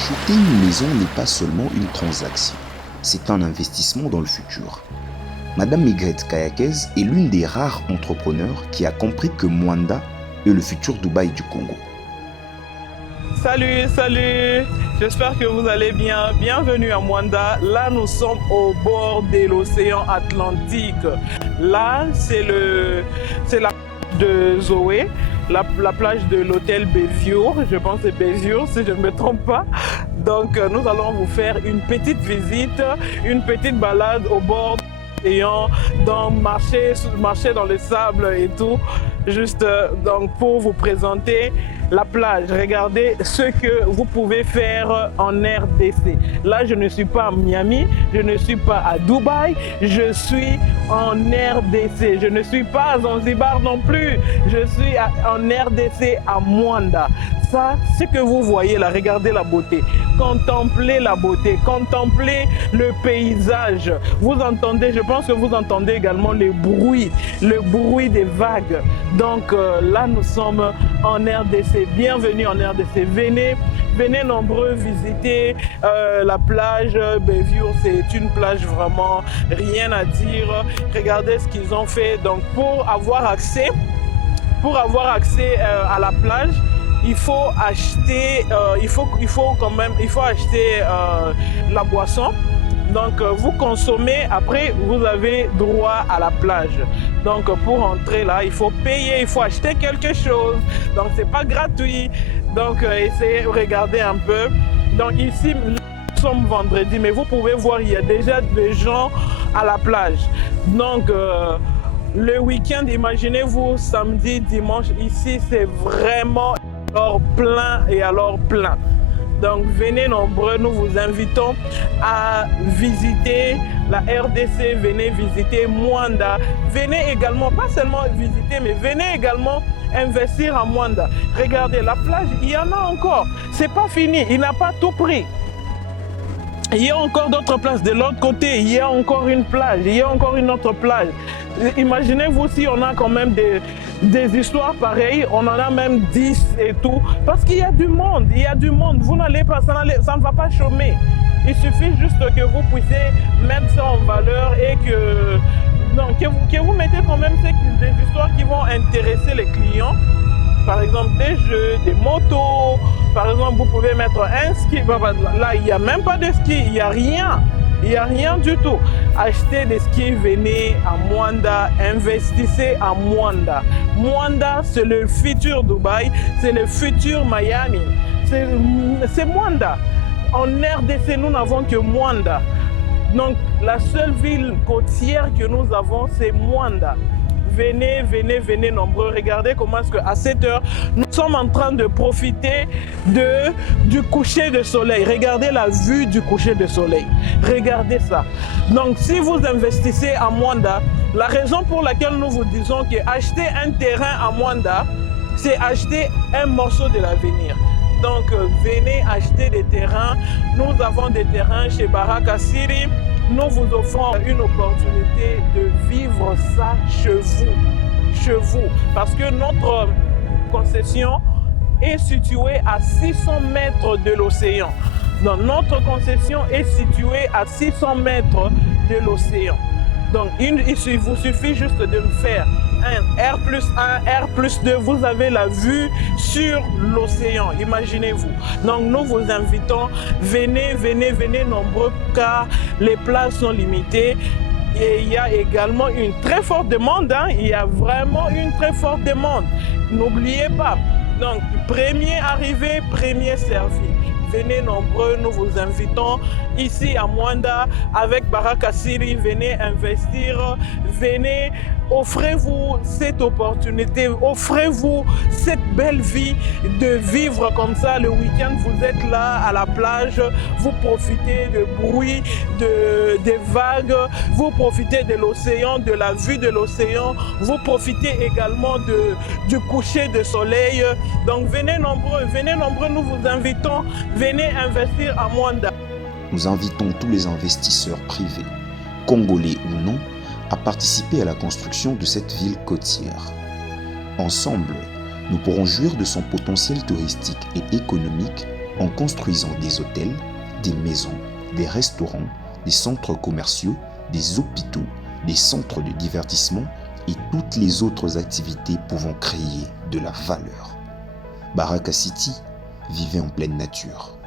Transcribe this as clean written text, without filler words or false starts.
Acheter une maison n'est pas seulement une transaction, c'est un investissement dans le futur. Madame Migrette Kayakez est l'une des rares entrepreneurs qui a compris que Mwanda est le futur Dubaï du Congo. Salut, j'espère que vous allez bien. Bienvenue à Mwanda. Là, nous sommes au bord de l'océan Atlantique. Là, c'est la de Zoé, la plage de l'hôtel Béviour. Je pense que c'est Béviour, si je ne me trompe pas. Donc, nous allons vous faire une petite visite, une petite balade au bord de l'océan, donc marcher dans le sable et tout. Juste donc pour vous présenter la plage. Regardez ce que vous pouvez faire en RDC. Là, je ne suis pas à Miami, je ne suis pas à Dubaï, je suis en RDC. Je ne suis pas à Zanzibar non plus, je suis en RDC à Mwanda. Ça, ce que vous voyez là, regardez la beauté. Contemplez la beauté, contemplez le paysage. Vous entendez, je pense que vous entendez également le bruit des vagues. Donc là, nous sommes en RDC. Bienvenue en RDC. Venez nombreux visiter la plage Béviour. C'est une plage vraiment rien à dire. Regardez ce qu'ils ont fait. Donc pour avoir accès à la plage, il faut acheter, la boisson. Donc vous consommez, après vous avez droit à la plage. Donc pour entrer là, il faut payer, il faut acheter quelque chose. Donc c'est pas gratuit. Donc essayez de regarder un peu. Donc ici, nous sommes vendredi, mais vous pouvez voir, il y a déjà des gens à la plage. Donc le week-end, imaginez-vous, samedi, dimanche, ici c'est vraiment alors plein. Donc venez nombreux, nous vous invitons à visiter la RDC, venez visiter Mwanda. Venez également, pas seulement visiter, mais venez également investir à Mwanda. Regardez, la plage, il y en a encore. C'est pas fini, il n'a pas tout pris. Il y a encore d'autres places. De l'autre côté, il y a encore une plage, il y a encore une autre plage. Imaginez-vous si on a quand même des histoires pareilles, on en a même 10 et tout. Parce qu'il y a du monde, Vous n'allez pas, ça ne va pas chômer. Il suffit juste que vous puissiez mettre ça en valeur et que vous mettez quand même des histoires qui vont intéresser les clients. Par exemple, des jeux, des motos. Par exemple, vous pouvez mettre un ski. Là, il n'y a même pas de ski, il n'y a rien. Il n'y a rien du tout. Achetez des skis, venez à Mwanda, investissez à Mwanda. Mwanda, c'est le futur Dubaï, c'est le futur Miami. C'est Mwanda. En RDC, nous n'avons que Mwanda. Donc, la seule ville côtière que nous avons, c'est Mwanda. Venez nombreux. Regardez comment est-ce qu'à cette heure, nous sommes en train de profiter du coucher de soleil. Regardez la vue du coucher de soleil. Regardez ça. Donc, si vous investissez à Mwanda, la raison pour laquelle nous vous disons qu'acheter un terrain à Mwanda, c'est acheter un morceau de l'avenir. Donc, venez acheter des terrains. Nous avons des terrains chez Baraka City. Nous vous offrons une opportunité de vivre ça chez vous. Parce que notre concession est située à 600 mètres de l'océan. Donc notre concession est située à 600 mètres de l'océan. Donc il vous suffit juste de me faire un R+1, R+2, vous avez la vue sur l'océan, imaginez-vous. Donc nous vous invitons, venez nombreux car les places sont limitées. Et il y a également une très forte demande, Il y a vraiment une très forte demande. N'oubliez pas, donc premier arrivé, premier servi. Venez nombreux, nous vous invitons ici à Mwanda avec Baraka City. Venez investir, venez, offrez-vous cette opportunité, offrez-vous cette belle vie de vivre comme ça. Le week-end, vous êtes là à la plage, vous profitez du bruit, des vagues, vous profitez de l'océan, de la vue de l'océan, vous profitez également du coucher de soleil. Donc venez nombreux, nous vous invitons. Venez investir à Mwanda. Nous invitons tous les investisseurs privés, congolais ou non, à participer à la construction de cette ville côtière. Ensemble, nous pourrons jouir de son potentiel touristique et économique en construisant des hôtels, des maisons, des restaurants, des centres commerciaux, des hôpitaux, des centres de divertissement et toutes les autres activités pouvant créer de la valeur. Baraka City vivait en pleine nature.